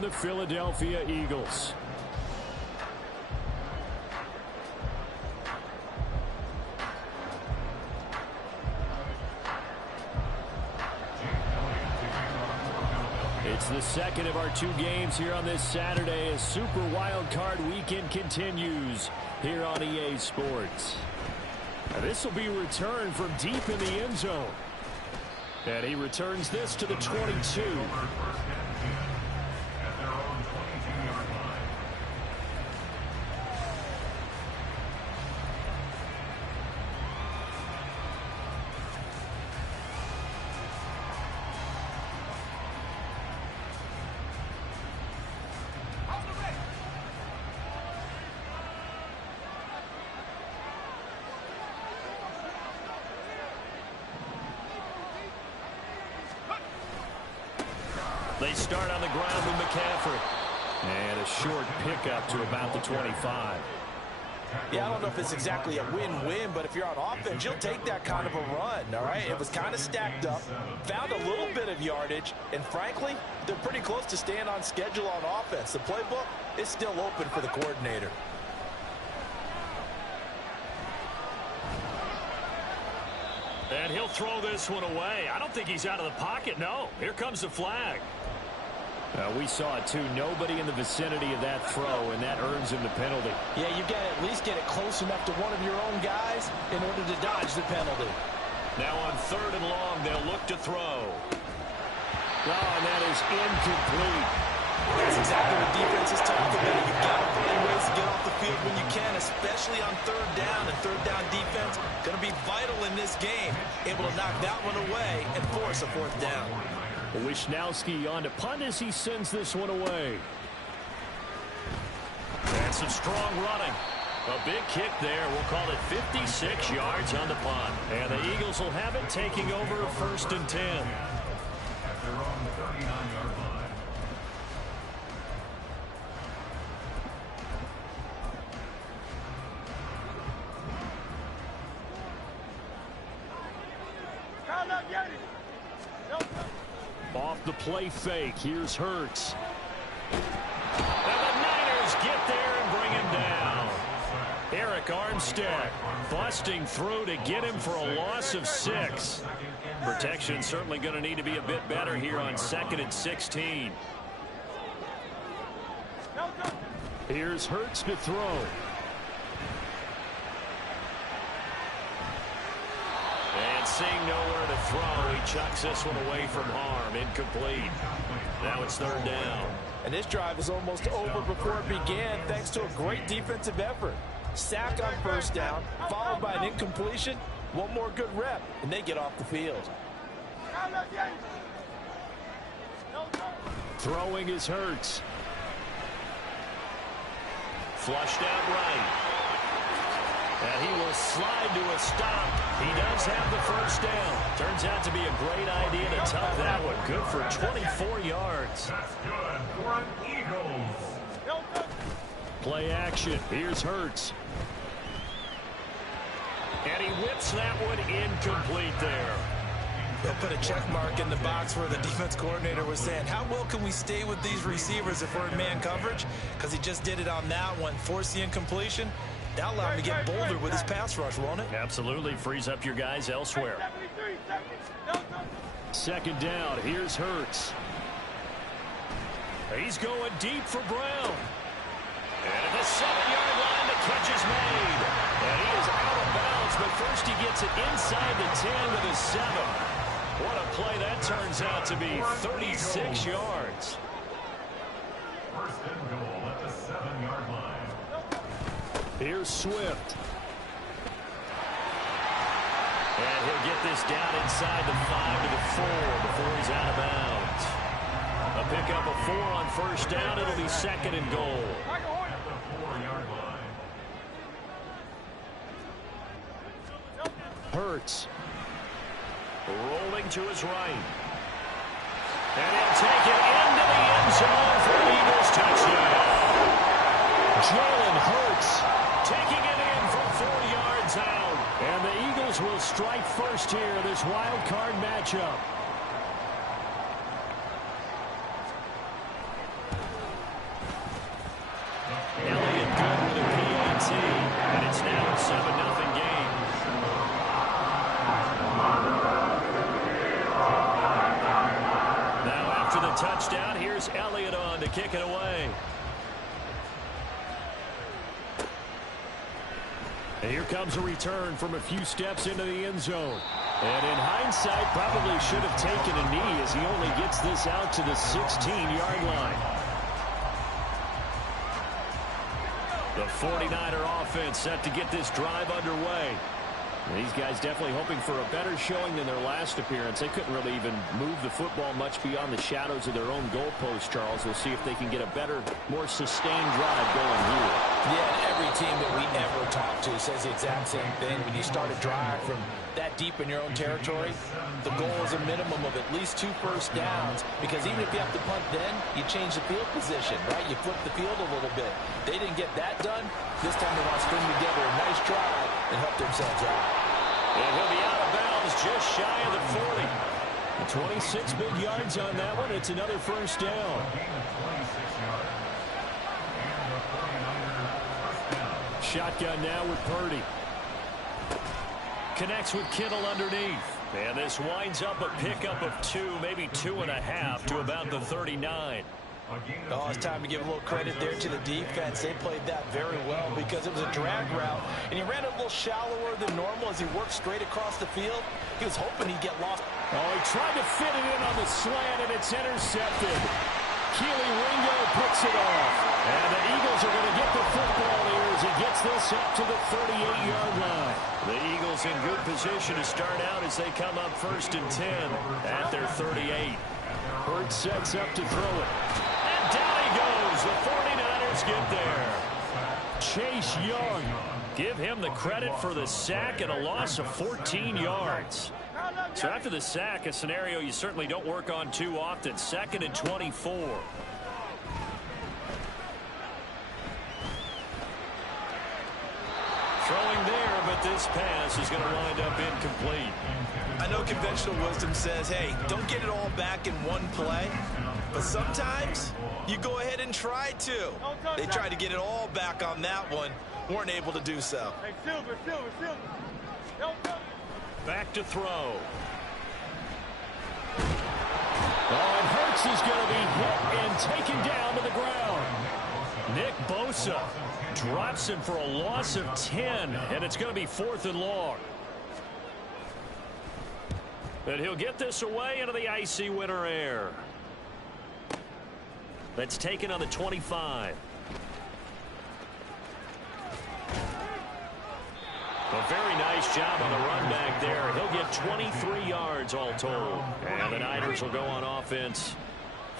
on the Philadelphia Eagles. It's the second of our 2 games here on this Saturday as Super Wild Card Weekend continues here on EA Sports. Now this will be a return from deep in the end zone. And he returns this to the 22. They start on the ground with McCaffrey. And a short pickup to about the 25. Yeah, I don't know if it's exactly a win-win, but if you're on offense, you'll take that kind of a run, all right? It was kind of stacked up, found a little bit of yardage, and frankly, they're pretty close to staying on schedule on offense. The playbook is still open for the coordinator. And he'll throw this one away. I don't think he's out of the pocket, no. Here comes the flag. We saw it, too. Nobody in the vicinity of that throw, and that earns him the penalty. Yeah, you got to at least get it close enough to one of your own guys in order to dodge the penalty. Now on 3rd and long, they'll look to throw. Oh, and that is incomplete. That's exactly what defense is talking about. You've got to find ways to get off the field when you can, especially on 3rd down. And 3rd down defense going to be vital in this game. Able to knock that one away and force a 4th down. Wishnowski on to punt as he sends this one away. And some strong running. A big kick there. We'll call it 56 yards on the punt. And the Eagles will have it taking over 1st and 10. They're on the 39-yard line. Off the play fake. Here's Hurts. And the Niners get there and bring him down. Eric Armstead busting through to get him for a loss of 6. Protection certainly going to need to be a bit better here on 2nd and 16. Here's Hurts to throw. And seeing nowhere to throw, he chucks this one away from harm. Incomplete. Now it's 3rd down. And this drive is almost over before it began thanks to a great defensive effort. Sack on 1st down, followed by an incompletion. One more good rep, and they get off the field. Throwing is Hurts. Flushed out right. And he will slide to a stop. He does have the 1st down. Turns out to be a great idea to tuck that one. Good for 24 yards. That's good for an Eagles. Play action. Here's Hurts. And he whips that one incomplete there. They'll put a check mark in the box where the defense coordinator was saying, how well can we stay with these receivers if we're in man coverage? Because he just did it on that one. Force the incompletion. That'll allow him to get bolder with his pass rush, won't it? Absolutely. Frees up your guys elsewhere. 2nd down. Here's Hurts. He's going deep for Brown. And at the 7-yard line, the catch is made. And he is out of bounds, but first he gets it inside the 10 to the 7. What a play that turns out to be. 36 yards. 1st and goal at the 7-yard line. Here's Swift. And he'll get this down inside the 5 to the 4 before he's out of bounds. A pickup of 4 on 1st down. It'll be 2nd and goal. At the 4-yard line. Hurts. Rolling to his right. And he'll take it into the end zone for the Eagles touchdown. Jalen Hurts taking it in from 4 yards out. And the Eagles will strike first here in this wild card matchup. touchdown. Here's Elliott on to kick it away. And here comes a return from a few steps into the end zone. And in hindsight, probably should have taken a knee as he only gets this out to the 16-yard line. The 49er offense set to get this drive underway. These guys definitely hoping for a better showing than their last appearance. They couldn't really even move the football much beyond the shadows of their own goalpost, Charles. We'll see if they can get a better, more sustained drive going here. Yeah, every team that we ever talk to says the exact same thing. When you start a drive from that deep in your own territory, the goal is a minimum of at least 2 first downs, because even if you have to punt then, you change the field position, right? You flip the field a little bit. They didn't get that done. This time they want to string together a nice drive and help themselves out. And he'll be out of bounds just shy of the 40. 26 big yards on that one. It's another first down. Shotgun now with Purdy. Connects with Kittle underneath. And this winds up a pickup of 2, maybe 2.5 to about the 39. Oh, it's time to give a little credit there to the defense. They played that very well because it was a drag route, and he ran it a little shallower than normal as he worked straight across the field. He was hoping he'd get lost. Oh, he tried to fit it in on the slant, and it's intercepted. Keely Ringo picks it off. And the Eagles are going to get the football here as he gets this up to the 38-yard line. The Eagles in good position to start out as they come up 1st and 10 at their 38. Hurts sets up to throw it. And down he goes. The 49ers get there. Chase Young. Give him the credit for the sack and a loss of 14 yards. So after the sack, a scenario you certainly don't work on too often. 2nd and 24. Throwing there, but this pass is going to wind up incomplete. I know conventional wisdom says, hey, don't get it all back in one play. But sometimes you go ahead and try to. They tried to get it all back on that one. Weren't able to do so. Hey, Silver. Back to throw. Oh, and Hurts is going to be hit and taken down to the ground. Nick Bosa drops him for a loss of 10, and it's going to be 4th and long. And he'll get this away into the icy winter air. That's taken on the 25. A very nice job on the run back there. He'll get 23 yards all told. And the Niners will go on offense.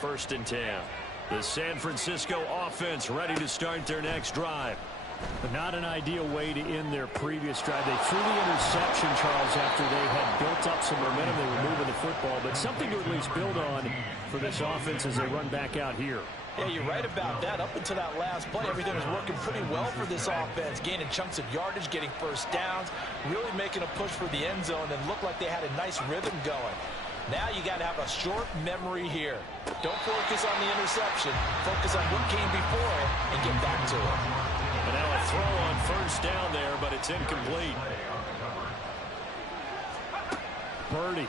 1st and 10. The San Francisco offense ready to start their next drive. But not an ideal way to end their previous drive. They threw the interception, Charles, after they had built up some momentum. They were moving the football, but something to at least build on for this offense as they run back out here. Yeah, you're right about that. Up until that last play, everything was working pretty well for this offense, gaining chunks of yardage, getting first downs, really making a push for the end zone, and looked like they had a nice rhythm going. Now you got to have a short memory here. Don't focus on the interception. Focus on what came before it and get back to it. And now a throw on 1st down there, but it's incomplete. Purdy.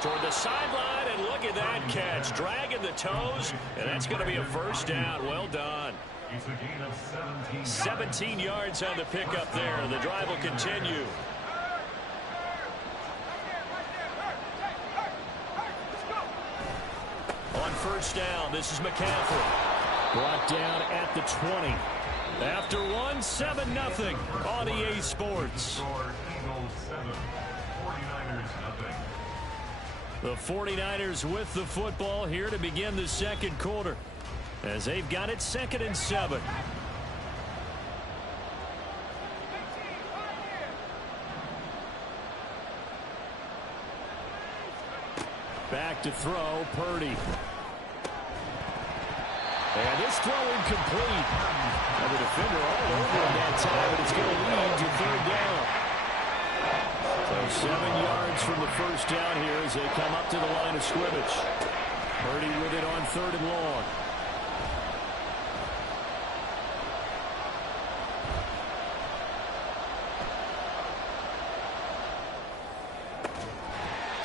Toward the sideline, and look at that catch. Dragging the toes, and that's going to be a 1st down. Well done. 17 yards on the pickup there. The drive will continue. On 1st down, this is McCaffrey. Brought down at the 20. After one, 7-0 on EA Sports. The 49ers with the football here to begin the 2nd quarter as they've got it 2nd and 7. Back to throw, Purdy. And this throw incomplete. And the defender all over him that time, but it's going to lead to 3rd down. So 7 yards from the 1st down here as they come up to the line of scrimmage. Purdy with it on 3rd and long.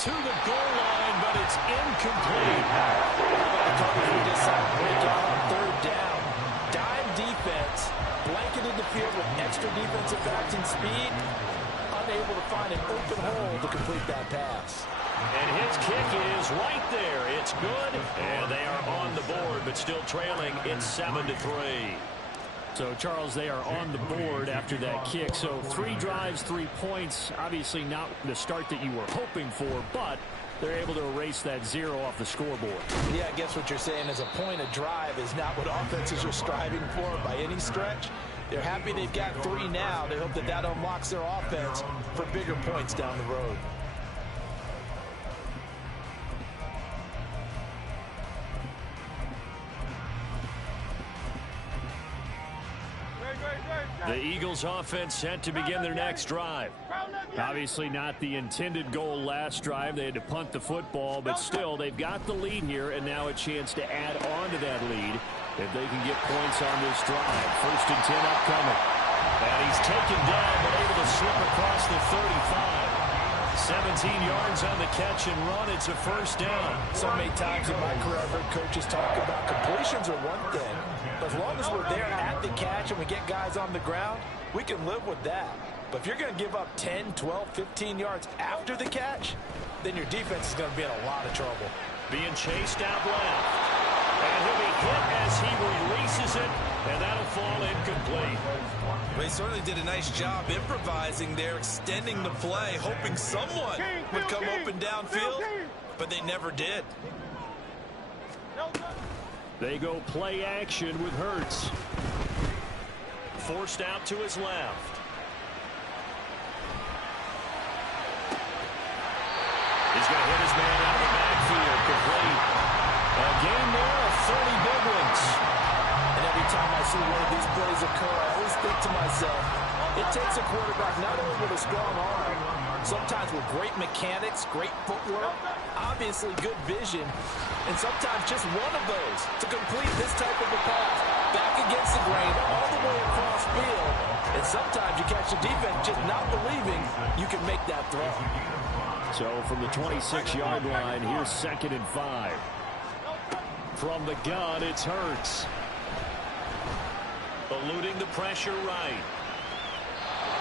To the goal line, but it's incomplete. We just saw a breakout on third down. Dime defense, blanketed the field with extra defensive backs and speed, unable to find an open hole to complete that pass. And his kick is right there. It's good, and they are on the board, but still trailing. It's 7-3. So, Charles, they are on the board after that kick. So 3 drives, 3 points. Obviously not the start that you were hoping for, but they're able to erase that 0 off the scoreboard. Yeah, I guess what you're saying is a point of drive is not what offenses are striving for by any stretch. They're happy they've got 3 now. They hope that that unlocks their offense for bigger points down the road. The Eagles offense set to begin their next drive. Obviously not the intended goal last drive. They had to punt the football, but still they've got the lead here, and now a chance to add on to that lead if they can get points on this drive. 1st and 10 upcoming. And he's taken down but able to slip across the 35. 17 yards on the catch and run. It's a 1st down. So many times in my career I've heard coaches talk about completions are one thing. But as long as we're there at the catch and we get guys on the ground, we can live with that. But if you're going to give up 10, 12, 15 yards after the catch, then your defense is going to be in a lot of trouble. Being chased out left. And he'll be hit as he releases it, and that'll fall incomplete. They certainly did a nice job improvising there, extending the play, hoping someone would come open downfield, but they never did. They go play action with Hurts. Forced out to his left. He's going to hit his man out of the backfield. Complete. A game there of 30 big ones. And every time I see one of these plays occur, I always think to myself, it takes a quarterback not only with a strong arm, sometimes with great mechanics, great footwork, obviously good vision, and sometimes just one of those to complete this type of a pass. Back against the grain, all the way across field, and sometimes you catch the defense just not believing you can make that throw. So from the 26-yard line, here's 2nd and 5. From the gun, it's Hurts. Eluding the pressure right.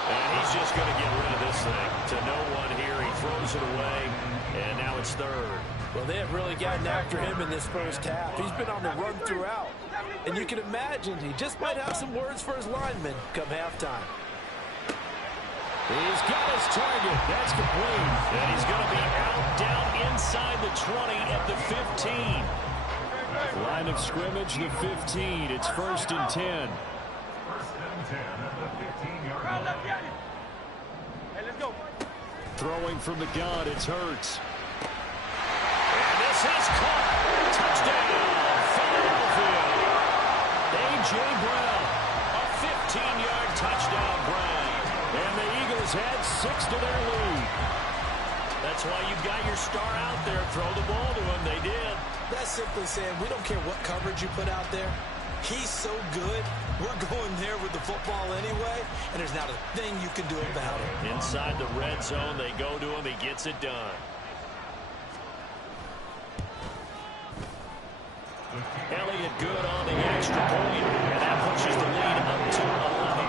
And he's just going to get rid of this thing. To no one here, he throws it away, and now it's 3rd. Well, they have really gotten after him in this first half. He's been on the run throughout. And you can imagine he just might have some words for his linemen come halftime. He's got his target. That's complete. And he's going to be out down inside the 20 at the 15. Line of scrimmage, the 15. It's 1st and 10. 1st and 10 at the 15-yard line. Hey, let's go. Throwing from the gun, it's Hurts. And this is caught. Touchdown, Philadelphia. A.J. Brown, a 15-yard touchdown Brown. And the Eagles add 6 to their lead. That's why you've got your star out there. Throw the ball to him. They did. That's simply saying we don't care what coverage you put out there. He's so good, we're going there with the football anyway, and there's not a thing you can do about it. Inside the red zone, they go to him. He gets it done. Elliott good on the extra point, and that pushes the lead up to 11.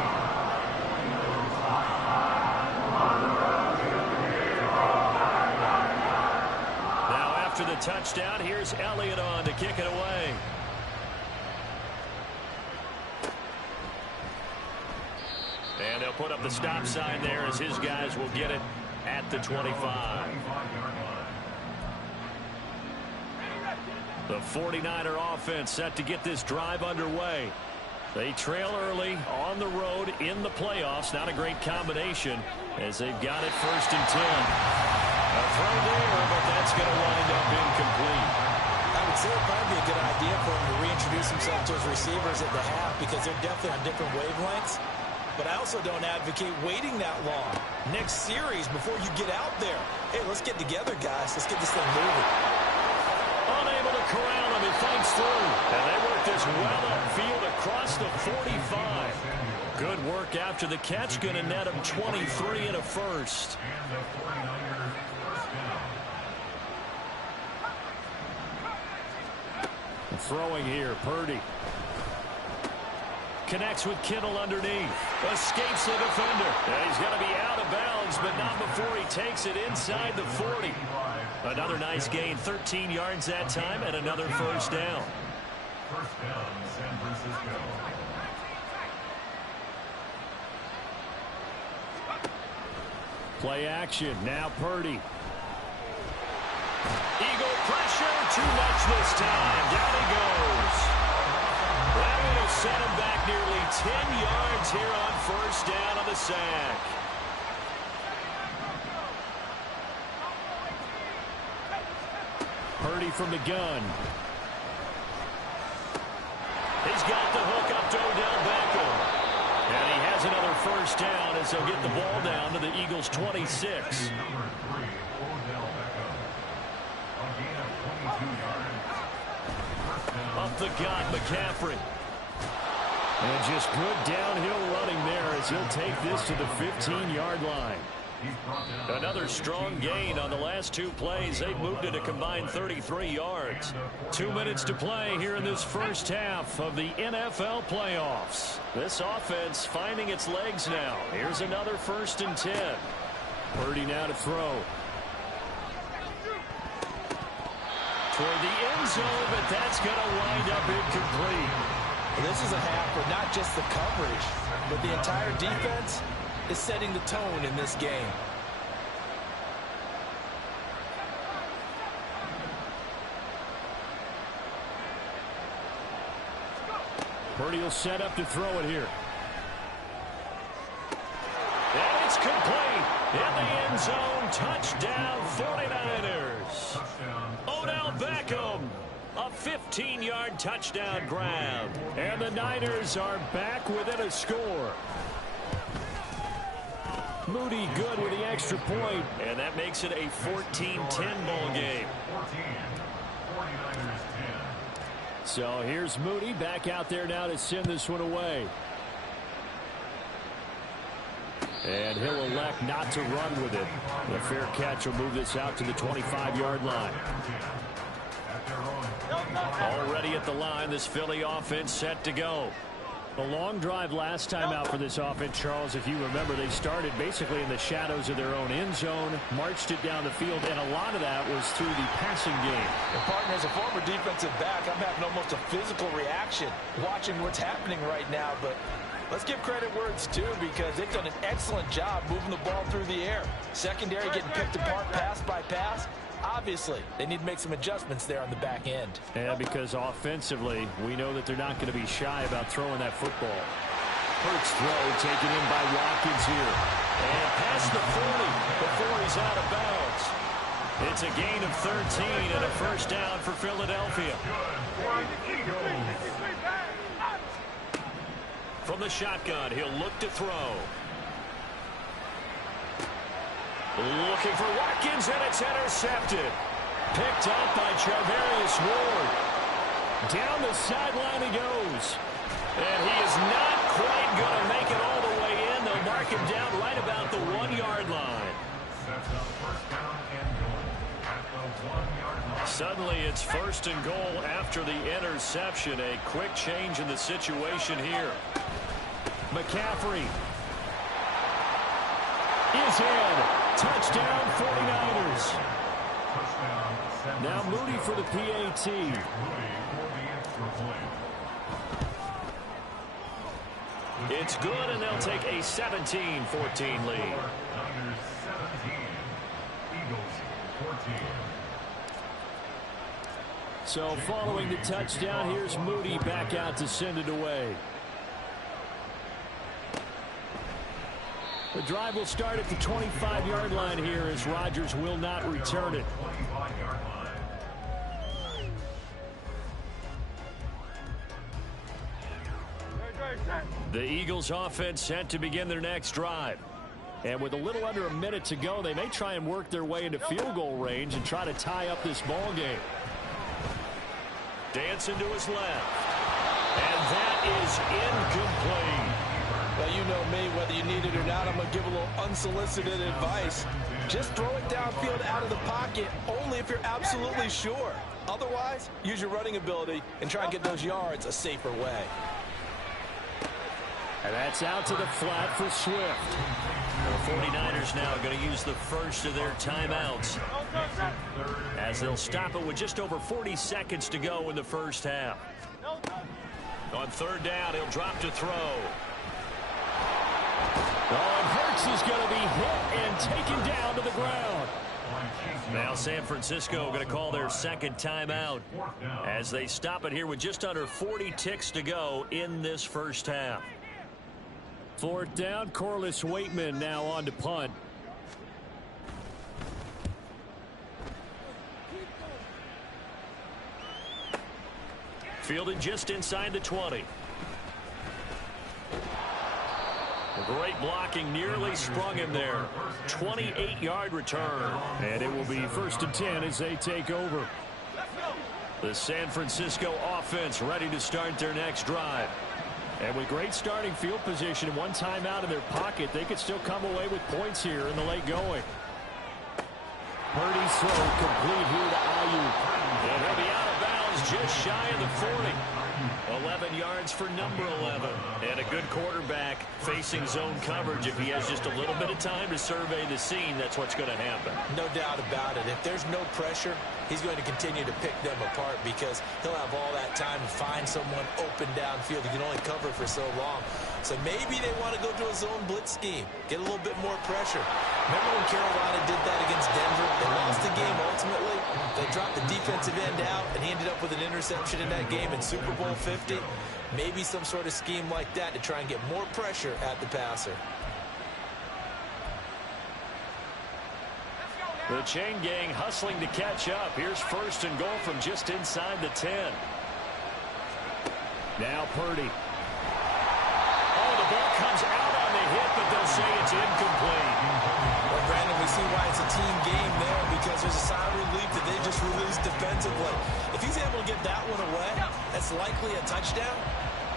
Now after the touchdown, here's Elliott on to kick it away. And they'll put up the stop sign there as his guys will get it at the 25. The 49er offense set to get this drive underway. They trail early on the road in the playoffs. Not a great combination as they've got it 1st and 10. A throw there, but that's going to wind up incomplete. I would say it'd probably be a good idea for him to reintroduce himself to his receivers at the half because they're definitely on different wavelengths. But I also don't advocate waiting that long. Next series, before you get out there, hey, let's get together, guys. Let's get this thing moving. Unable to corral him, he fights through. And they work this well upfield across the 45. Good work after the catch, going to net him 23 and a first. And the 49ers first down. Throwing here, Purdy. Connects with Kittle underneath. Escapes the defender. And he's going to be out of bounds, but not before he takes it inside the 40. Another nice gain, 13 yards that time, and another first down. First down, San Francisco. Play action. Now Purdy. Eagle pressure. Too much this time. Down he goes. That will set him back nearly 10 yards here on first down on the sack. Purdy from the gun. He's got the hook up to Odell Beckham. And he has another first down as they'll get the ball down to the Eagles' 26. Number 3, Odell Beckham. A gain of 22 yards. First down. Up the gut, McCaffrey. And just good downhill running there as he'll take this to the 15-yard line. Another strong gain on the last 2 plays. They've moved it a combined 33 yards. 2 minutes to play here in this first half of the NFL playoffs. This offense finding its legs now. Here's another 1st and 10. Purdy now to throw. Toward the end zone, but that's going to wind up incomplete. This is a half where not just the coverage, but the entire defense is setting the tone in this game. Purdy will set up to throw it here. And it's complete. In the end zone. Touchdown 49ers. Odell Beckham. A 15-yard touchdown grab. And the Niners are back within a score. Moody good with the extra point. And that makes it a 14-10 ball game. 14, 49ers 10. So here's Moody back out there now to send this one away. And he'll elect not to run with it. The fair catch will move this out to the 25-yard line. Already at the line, this Philly offense set to go. A long drive last time out for this offense, Charles. If you remember, they started basically in the shadows of their own end zone, marched it down the field, and a lot of that was through the passing game. And partner, as a former defensive back, I'm having almost a physical reaction watching what's happening right now. But let's give credit where it's due, because they've done an excellent job moving the ball through the air. Secondary getting picked apart pass by pass. Obviously, they need to make some adjustments there on the back end. And because offensively, we know that they're not going to be shy about throwing that football. Hurts throw taken in by Watkins here. And past the 40 before he's out of bounds. It's a gain of 13 and a first down for Philadelphia. From the shotgun, he'll look to throw. Looking for Watkins, and it's intercepted. Picked up by Charvarius Ward. Down the sideline he goes. And he is not quite going to make it all the way in. They'll mark him down right about the 1-yard line. Suddenly it's 1st and goal after the interception. A quick change in the situation here. McCaffrey is in. Touchdown 49ers. Now Moody for the PAT. It's good, and they'll take a 17-14 lead. Niners 17, Eagles 14. So following the touchdown, here's Moody back out to send it away. The drive will start at the 25-yard line here as Rodgers will not return it. The Eagles offense set to begin their next drive. And with a little under a minute to go, they may try and work their way into field goal range and try to tie up this ball game. Dancing to his left. And that is incomplete. Well, you know me, whether you need it or not, I'm going to give a little unsolicited advice. Just throw it downfield out of the pocket only if you're absolutely sure. Otherwise, Otherwise, use your running ability and try and get those yards a safer way. And that's out to the flat for Swift. The 49ers now going to use the first of their timeouts, as they'll stop it with just over 40 seconds to go in the first half. On third down, he'll drop to throw. Oh, and Hurts is going to be hit and taken down to the ground. Now San Francisco going to call their second timeout as they stop it here with just under 40 ticks to go in this first half. Fourth down, Corliss Waitman now on to punt. Fielded just inside the 20. Great blocking, nearly sprung him there. 28-yard return. And it will be 1st and 10 as they take over. The San Francisco offense ready to start their next drive. And with great starting field position and one timeout in their pocket, they could still come away with points here in the late going. Purdy's throw complete here to Ayuk. And he'll be out of bounds just shy of the 40. 11 yards for number 11. And a good quarterback facing zone coverage. If he has just a little bit of time to survey the scene, that's what's going to happen. No doubt about it. If there's no pressure, he's going to continue to pick them apart because he'll have all that time to find someone open downfield. He can only cover for so long. So maybe they want to go to a zone blitz scheme, get a little bit more pressure. Remember when Carolina did that against Denver? They lost the game ultimately. They dropped the defensive end out, and he ended up with an interception in that game in Super Bowl 50. Maybe some sort of scheme like that to try and get more pressure at the passer. The chain gang hustling to catch up. Here's 1st and goal from just inside the 10. Now Purdy. Oh, the ball comes out on the hit, but they'll say it's incomplete. Well, Brandon, we see why it's a team game there because there's a sigh of relief that they just released defensively. If he's able to get that one away, that's likely a touchdown.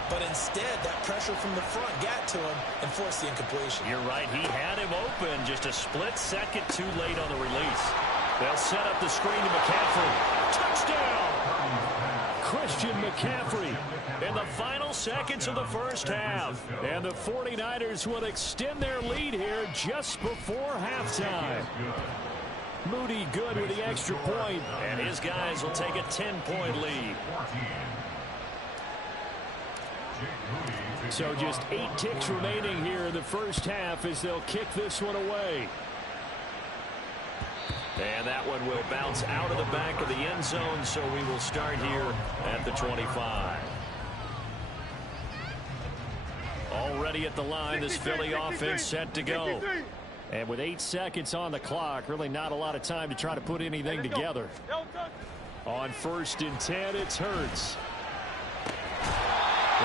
But instead, that pressure from the front got to him and forced the incompletion. You're right. He had him open. Just a split second too late on the release. They'll set up the screen to McCaffrey. Touchdown! Christian McCaffrey in the final seconds of the first half. And the 49ers will extend their lead here just before halftime. Moody good with the extra point. And his guys will take a 10-point lead. So just 8 ticks remaining here in the first half as they'll kick this one away. And that one will bounce out of the back of the end zone, so we will start here at the 25. Already at the line, this Philly offense set to go. And with 8 seconds on the clock, really not a lot of time to try to put anything together. On 1st and 10, it's Hurts.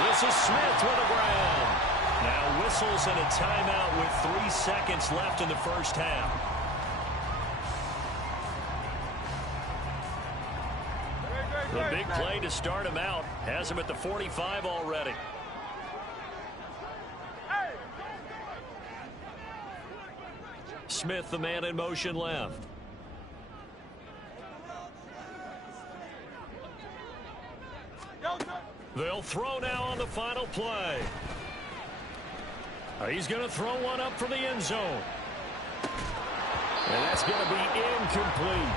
This is Smith with the ground. Now whistles and a timeout with 3 seconds left in the first half. The big play to start him out has him at the 45 already. Smith, the man in motion left. They'll throw now on the final play. He's going to throw one up for the end zone. And that's going to be incomplete.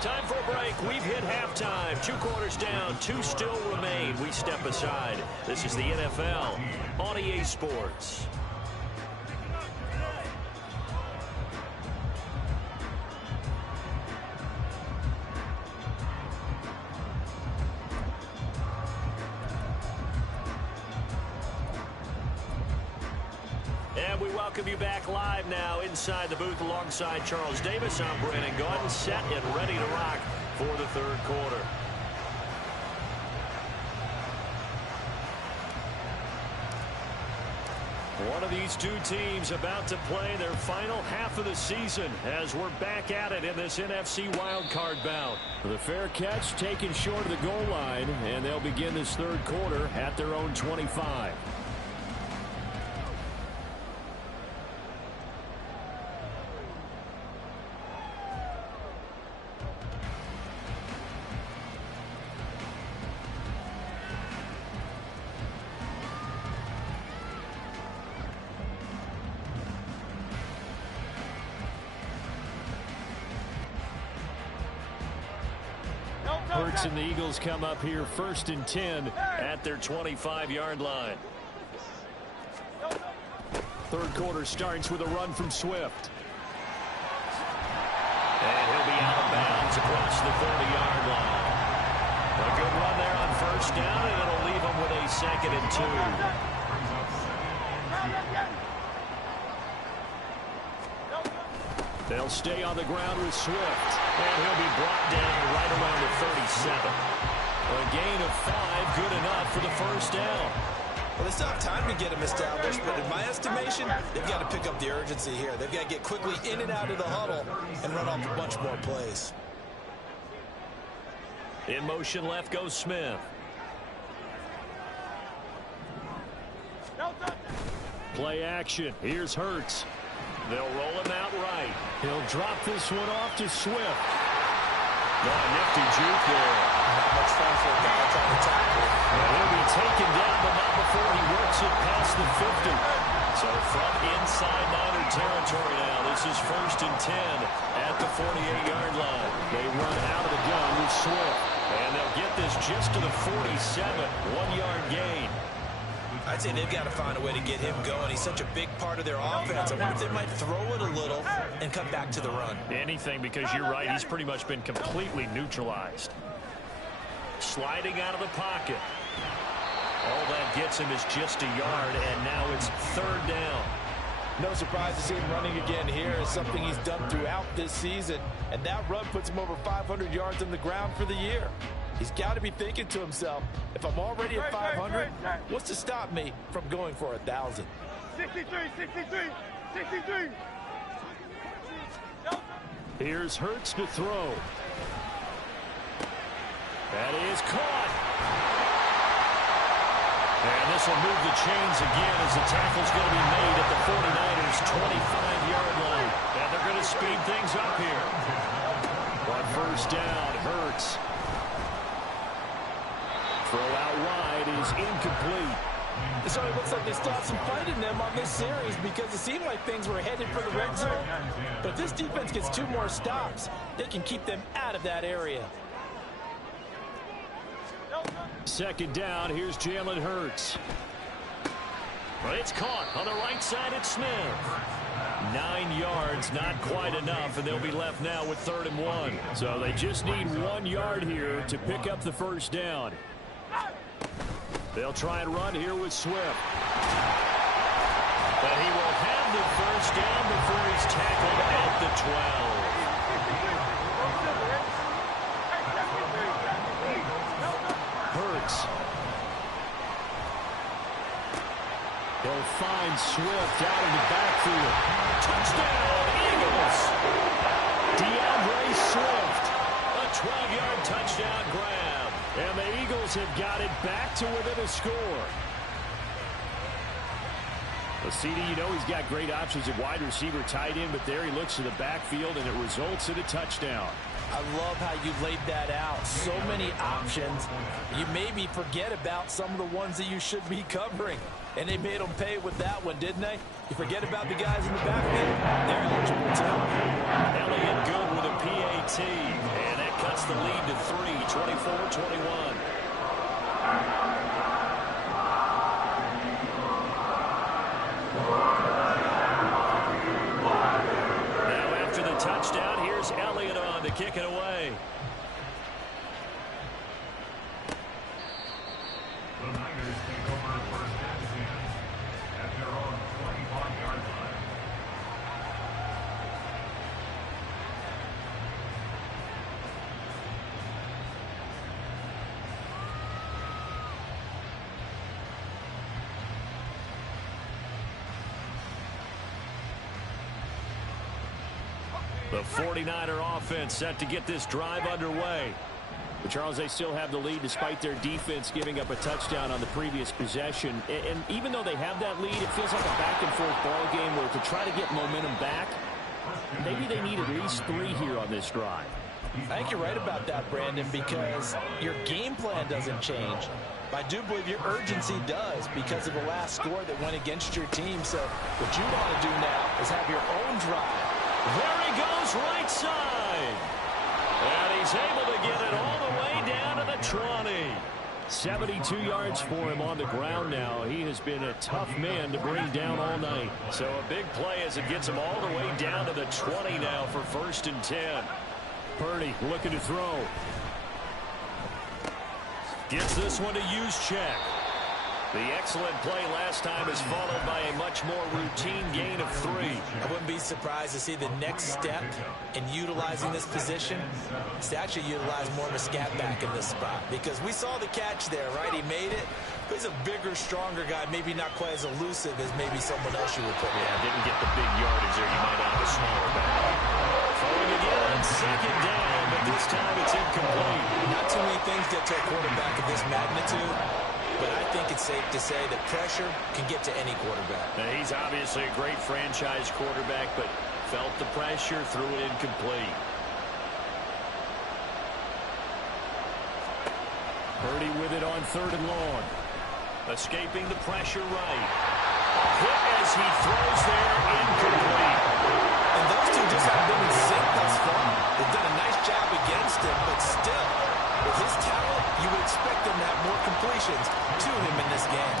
Time for a break. We've hit halftime. 2 quarters down. 2 still remain. We step aside. This is the NFL on EA Sports. And we welcome you back live now inside the booth alongside Charles Davis. I'm Brandon Gaudin, set and ready to rock for the third quarter. One of these two teams about to play their final half of the season as we're back at it in this NFC wildcard bout. The fair catch taken short of the goal line, and they'll begin this third quarter at their own 25. Hurts and the Eagles come up here 1st and 10 at their 25-yard line. Third quarter starts with a run from Swift. And he'll be out of bounds across the 30-yard line. A good run there on 1st down, and it'll leave him with a 2nd and 2. They'll stay on the ground with Swift, and he'll be brought down right around the 37. A gain of 5, good enough for the 1st down. Well, they still have time to get him established, but in my estimation, they've got to pick up the urgency here. They've got to get quickly in and out of the huddle and run off a bunch more plays. In motion left goes Smith. Play action. Here's Hurts. They'll roll him out right. He'll drop this one off to Swift. Nifty juke there. Not much fun for a guy trying to tackle. And he'll be taken down, but not before he works it past the 50. So from inside Niner territory now, this is 1st and 10 at the 48-yard line. They run out of the gun with Swift. And they'll get this just to the 47, 1-yard gain. I'd say they've got to find a way to get him going. He's such a big part of their offense. I wonder if they might throw it a little and come back to the run. Anything, because you're right. He's pretty much been completely neutralized. Sliding out of the pocket. All that gets him is just a yard, and now it's 3rd down. No surprise to see him running again here. Is something he's done throughout this season. And that run puts him over 500 yards on the ground for the year. He's got to be thinking to himself, if I'm already at 500, what's to stop me from going for 1,000? 63, 63, 63. Here's Hurts to throw. That is caught. And this will move the chains again as the tackle's going to be made at the 49ers' 25-yard line. And they're going to speed things up here. On 1st down, Hurts. Throw out wide is incomplete. So it looks like they still have some fight in them on this series because it seemed like things were headed for the red zone. But if this defense gets 2 more stops, they can keep them out of that area. 2nd down, here's Jalen Hurts. Well, it's caught on the right side at Smith. 9 yards, not quite enough, and they'll be left now with 3rd and 1. So they just need 1 yard here to pick up the 1st down. They'll try and run here with Swift. But he will have the 1st down before he's tackled at the 12. Hurts. He'll find Swift out in the backfield. Touchdown, Eagles! DeAndre Swift. A 12-yard touchdown grab. And the Eagles have got it back to within a score. Well, CD, you know he's got great options at wide receiver, tight end, but there he looks to the backfield, and it results in a touchdown. I love how you laid that out. So many options. You maybe forget about some of the ones that you should be covering. And they made them pay with that one, didn't they? You forget about the guys in the backfield. They're eligible too. Elliott good with a PAT. And that cuts the lead to 3, 24-21. Now after the touchdown, here's Elliott on to kick it away. The Niners take over 1st and 10 at their own 25-yard line. The 49er offense set to get this drive underway. But Charles, they still have the lead despite their defense giving up a touchdown on the previous possession. And even though they have that lead, it feels like a back-and-forth ball game where to try to get momentum back, maybe they need at least 3 here on this drive. I think you're right about that, Brandon, because your game plan doesn't change. I do believe your urgency does because of the last score that went against your team. So what you want to do now is have your own drive. There he goes, right side. And he's able to get it all the way down to the 20. 72 yards for him on the ground now. He has been a tough man to bring down all night. So a big play as it gets him all the way down to the 20 now for 1st and 10. Purdy looking to throw. Gets this one to Juszczyk. The excellent play last time is followed by a much more routine gain of 3. I wouldn't be surprised to see the next step in utilizing this position is to actually utilize more of a scat back in this spot. Because we saw the catch there, right? He made it. But he's a bigger, stronger guy, maybe not quite as elusive as maybe someone else you would put in. Yeah, didn't get the big yardage there. You might have a smaller back. Throwing again on 2nd down, but this time it's incomplete. Not too many things get to a quarterback of this magnitude. But I think it's safe to say that pressure can get to any quarterback. Now, he's obviously a great franchise quarterback, but felt the pressure, threw it incomplete. Purdy with it on 3rd and long. Escaping the pressure right. A hit as he throws there, incomplete. And those two just haven't been in sync thus far. They've done a nice job against him, but still, with his talent, you would expect them to have more completions to him in this game.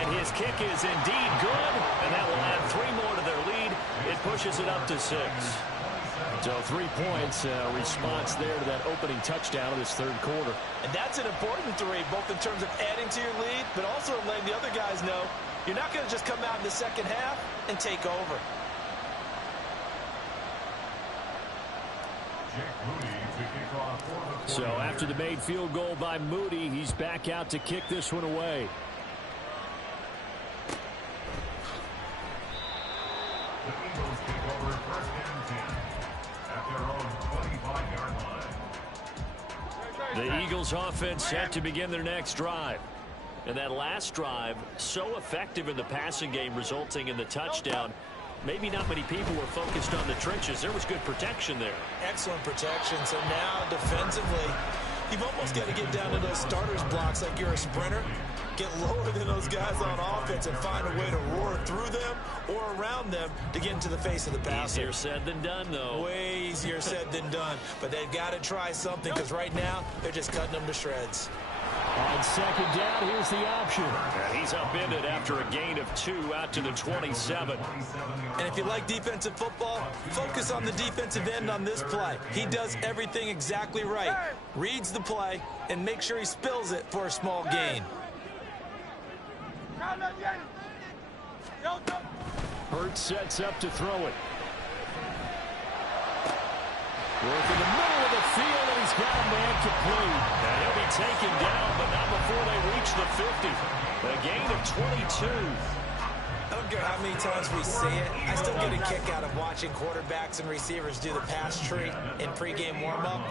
And his kick is indeed good, and that will add 3 more to their lead. It pushes it up to 6. So 3 points, response there to that opening touchdown of this 3rd quarter. And that's an important 3, both in terms of adding to your lead, but also letting the other guys know you're not going to just come out in the second half and take over. So after the made field goal by Moody, he's back out to kick this one away. The Eagles take over 1st and 10 at their own 25-yard line. The Eagles offense set to begin their next drive. And that last drive, so effective in the passing game, resulting in the touchdown. Maybe not many people were focused on the trenches. There was good protection there. Excellent protection. So now defensively, you've almost got to get down to those starters blocks like you're a sprinter. Get lower than those guys on offense and find a way to roar through them or around them to get into the face of the passer. Easier said than done, though. Way easier said than done. But they've got to try something because right now they're just cutting them to shreds. On 2nd down, here's the option. And he's upended after a gain of 2 out to the 27. And if you like defensive football, focus on the defensive end on this play. He does everything exactly right. Reads the play and makes sure he spills it for a small gain. Hurts sets up to throw it. Work in the middle of the field, and he's got a man complete. And he'll be taken down, but not before they reach the 50. A gain of 22. I don't care how many times we see it. I still get a kick out of watching quarterbacks and receivers do the pass tree in pregame warm-up.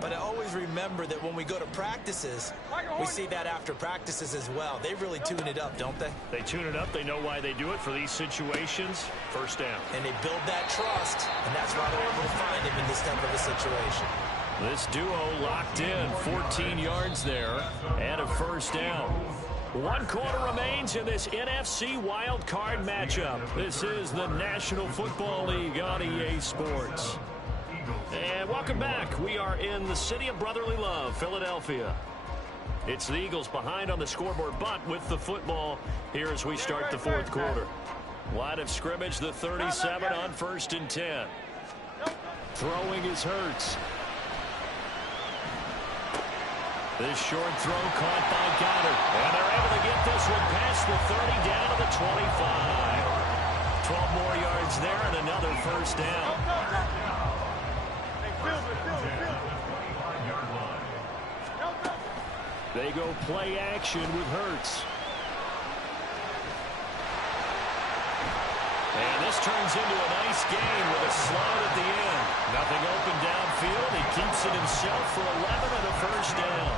But I always remember that when we go to practices, we see that after practices as well. They really tune it up, don't they? They tune it up. They know why they do it for these situations. 1st down. And they build that trust, and that's why they're able to find him in this type of a situation. This duo locked in. 14 yards there and a 1st down. 1 quarter remains in this NFC Wild Card matchup. This is the National Football League on EA Sports. And welcome back. We are in the city of brotherly love, Philadelphia. It's the Eagles behind on the scoreboard, but with the football here as we start the 4th quarter. Line of scrimmage, the 37 on 1st and 10. Throwing is Hurts. This short throw caught by Goddard. And they're able to get this one past the 30 down to the 25. 12 more yards there and another 1st down. They go play action with Hurts. And this turns into a nice game with a slide at the end. Nothing open downfield. He keeps it himself for 11 and a 1st down.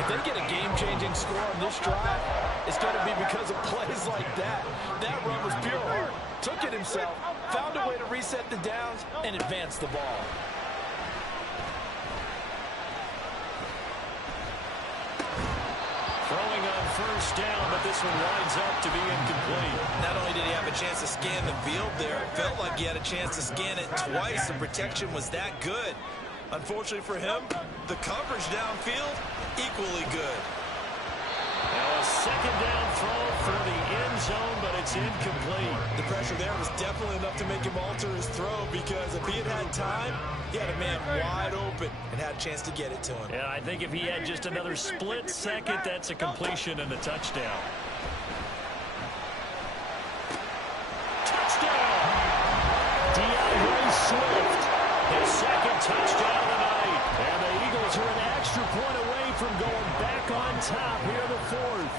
If they get a game-changing score on this drive, it's going to be because of plays like that. That run was pure heart. Took it himself, found a way to reset the downs, and advance the ball. Throwing on first down, but this one winds up to be incomplete. Not only did he have a chance to scan the field there, it felt like he had a chance to scan it twice. The protection was that good. Unfortunately for him, the coverage downfield, equally good. Now a second down throw for the end zone, but it's incomplete. The pressure there was definitely enough to make him alter his throw, because if he had time, he had a man wide open and had a chance to get it to him. Yeah, I think if he had just another split second, that's a completion and a touchdown. Touchdown! DeAndre Swift, his second touchdown of the night. And the Eagles are an extra point away from going back on top here in the fourth.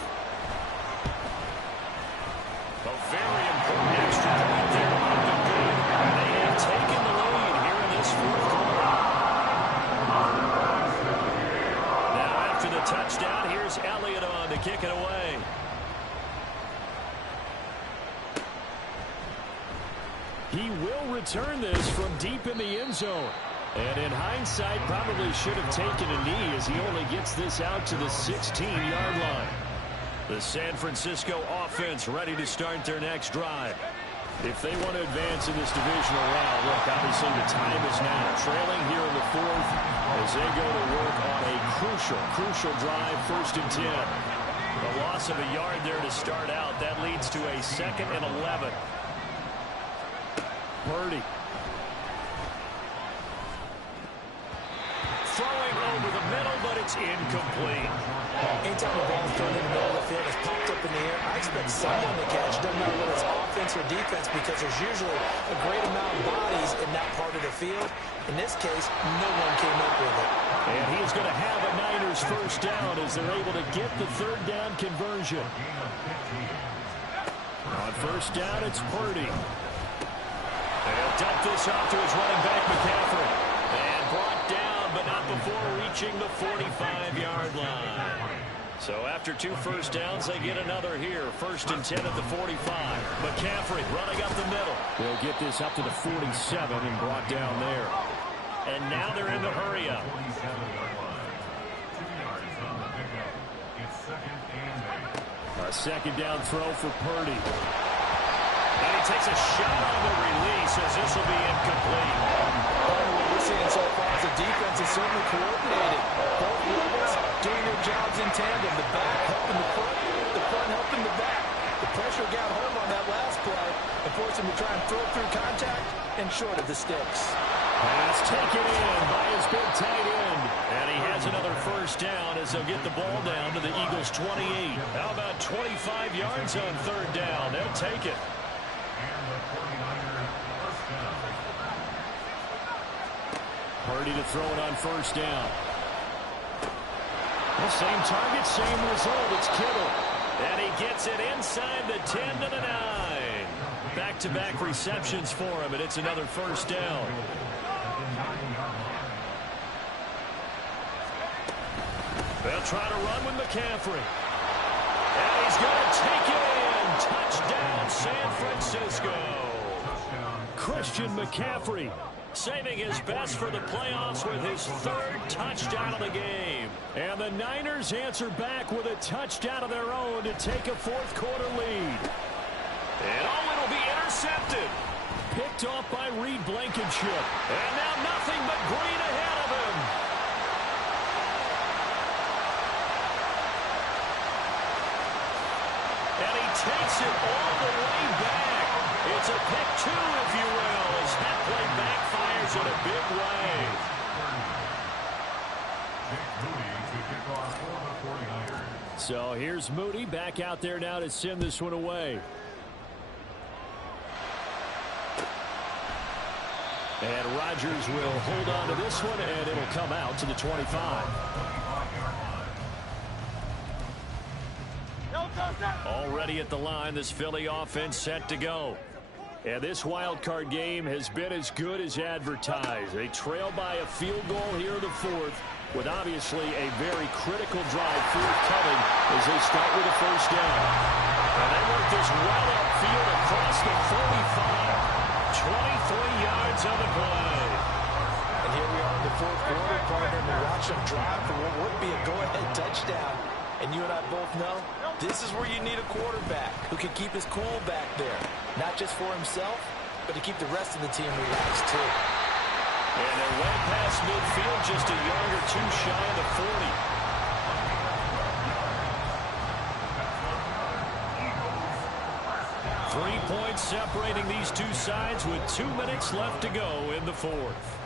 A very important extra point there might be good. They have taken the lead here in this fourth quarter. Now after the touchdown, here's Elliott on to kick it away. He will return this from deep in the end zone. And in hindsight, probably should have taken a knee as he only gets this out to the 16-yard line. The San Francisco offense ready to start their next drive. If they want to advance in this divisional round, look, obviously the time is now. Trailing here in the fourth as they go to work on a crucial drive, 1st and 10. The loss of a yard there to start out. That leads to a 2nd and 11. Purdy. Throwing over the middle, but it's incomplete. Anytime the ball is thrown in the middle of the field, it's popped up in the air, I expect someone to catch. Doesn't matter whether it's offense or defense, because there's usually a great amount of bodies in that part of the field. In this case, no one came up with it. And he's going to have a Niners first down as they're able to get the 3rd down conversion. On 1st down, it's Purdy. They'll dump this off to his running back, McCaffrey. And brought down, but not before reaching the 45-yard line. So after 2 first downs, they get another here. 1st and 10 at the 45. McCaffrey running up the middle. They'll get this up to the 47 and brought down there. And now they're in the hurry up. A 2nd down throw for Purdy. And he takes a shot on the release as this will be incomplete. What we're seeing so far is the defense is certainly coordinated. Both levels doing their jobs in tandem. The back helping the front helping the back. The pressure got home on that last play and forced him to try and throw through contact and short of the sticks. Pass taken in by his big tight end. And he has another first down as they'll get the ball down to the Eagles' 28. How about 25 yards on 3rd down? They'll take it. Purdy to throw it on 1st down. The same target, same result. It's Kittle. And he gets it inside the 10 to the 9. Back-to-back receptions for him, and it's another 1st down. They'll try to run with McCaffrey. And he's going to take it in. Touchdown, San Francisco. Christian McCaffrey saving his best for the playoffs with his 3rd touchdown of the game. And the Niners answer back with a touchdown of their own to take a 4th quarter lead. And it will be intercepted. Picked off by Reed Blankenship. And now nothing but green ahead of him. And he takes it all the way back. It's a pick 2, if you will, as that play backfires in a big way. So here's Moody back out there now to send this one away. And Rodgers will hold on to this one, and it'll come out to the 25. Already at the line, this Philly offense set to go. And this wild card game has been as good as advertised. They trail by a field goal here in the 4th, with obviously a very critical drive forthcoming as they start with a 1st down. And they work this well upfield across the 45. 23 yards on the play. And here we are in the 4th quarter, partner, to watch them drive for what would be a go-ahead touchdown. And you and I both know this is where you need a quarterback who can keep his cool back there. Not just for himself, but to keep the rest of the team relaxed too. And they're way past midfield, just a yard or two shy of the 40. 3 points separating these two sides with 2 minutes left to go in the fourth.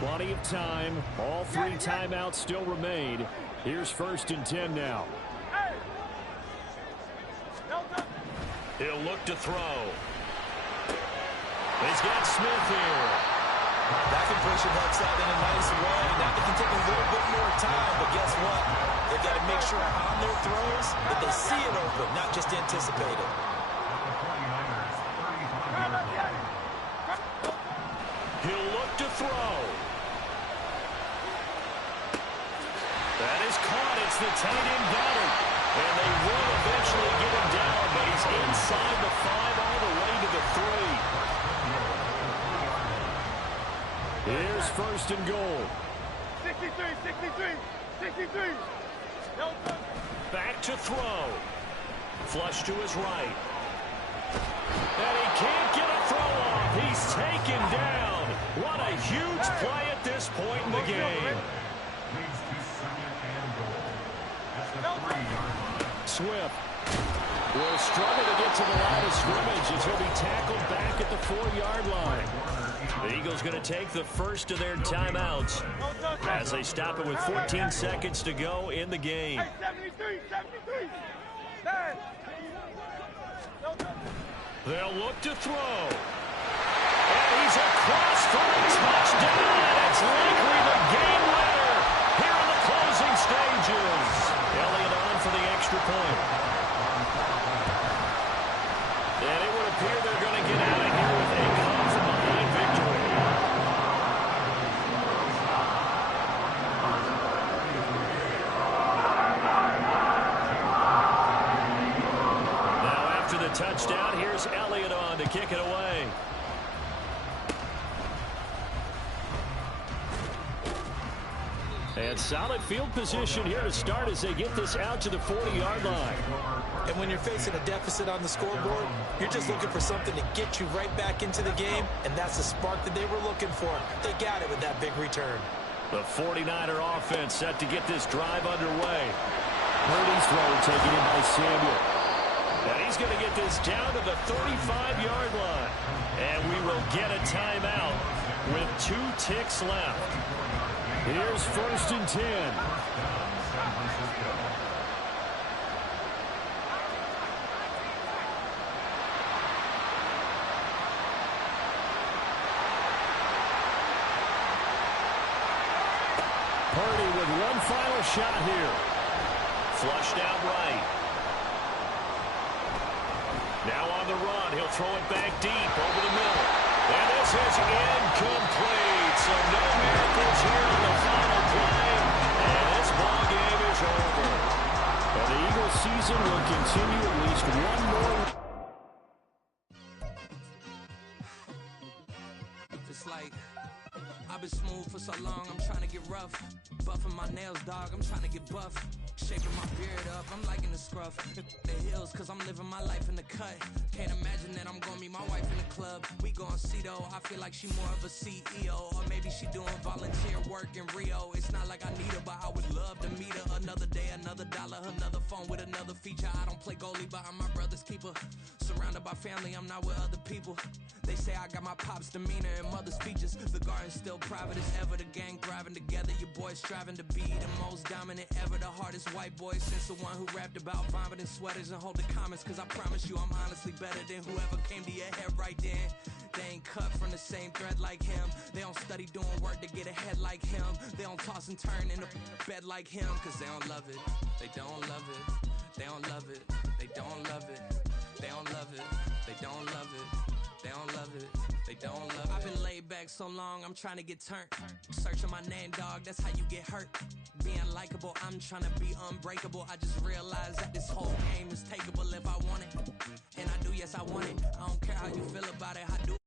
Plenty of time. All 3 timeouts still remain. Here's 1st and 10 now. He'll look to throw. He's got Smith here. That completion works out in a nice way. Now they can take a little bit more time, but guess what? They've got to make sure on their throws that they see it open, not just anticipate it. He'll look to throw. That is caught. It's the tight end Goddard. And they will eventually get him down, but he's inside the 5 all the way to the 3. Here's 1st and goal. 63. Back to throw. Flush to his right. And he can't get a throw off. He's taken down. What a huge play at this point in the game. Swift will struggle to get to the line of scrimmage as he'll be tackled back at the 4-yard line. The Eagles going to take the first of their timeouts as they stop it with 14 seconds to go in the game. 73. They'll look to throw. And he's across for a touchdown. It's likely the game winner here in the closing stages. Elliott on for the extra point. And it would appear they're going to get out of here with a come-from-behind victory. Now after the touchdown, here's Elliott on to kick it away. And solid field position here to start as they get this out to the 40-yard line. And when you're facing a deficit on the scoreboard, you're just looking for something to get you right back into the game, and that's the spark that they were looking for. They got it with that big return. The 49er offense set to get this drive underway. Purdy's throw taken in by Samuel. And he's going to get this down to the 35-yard line. And we will get a timeout with 2 ticks left. Here's 1st and 10. Purdy with one final shot here. Flushed out right. Now on the run, he'll throw it back deep over the middle. And this is incomplete. So no miracles here on the final play. And this ball game is over. And the Eagles season will continue at least one more. It's like I've been smooth for so long, I'm trying to get rough. Buffing my nails, dog, I'm trying to get buff. Shaping my beard up, I'm liking the scruff. The hills, cause I'm living my life in the cut. Can't imagine that I'm gonna meet my wife in the club. We gon' see though, I feel like she more of a CEO. Or maybe she doing volunteer work in Rio. It's not like I need her, but I would love to meet her. Another day, another dollar, another phone with another feature. I don't play goalie, but I'm my brother's keeper. Surrounded by family, I'm not with other people. They say I got my pop's demeanor and mother's features. The garden's still private as ever. The gang thriving together. Your boys striving to be the most dominant ever. The hardest white boy since the one who rapped about vomiting sweaters and hold the comments. Cause I promise you I'm honestly better than whoever came to your head right then. They ain't cut from the same thread like him. They don't study doing work to get ahead like him. They don't toss and turn in the bed like him. Cause they don't love it. They don't love it. They don't love it. They don't love it. They don't love it. They don't love it. They don't love it. They don't love it. I've been laid back so long, I'm trying to get turned. Searching my name, dog, that's how you get hurt. Being likable, I'm trying to be unbreakable. I just realized that this whole game is takeable if I want it. And I do, yes, I want it. I don't care how you feel about it. I do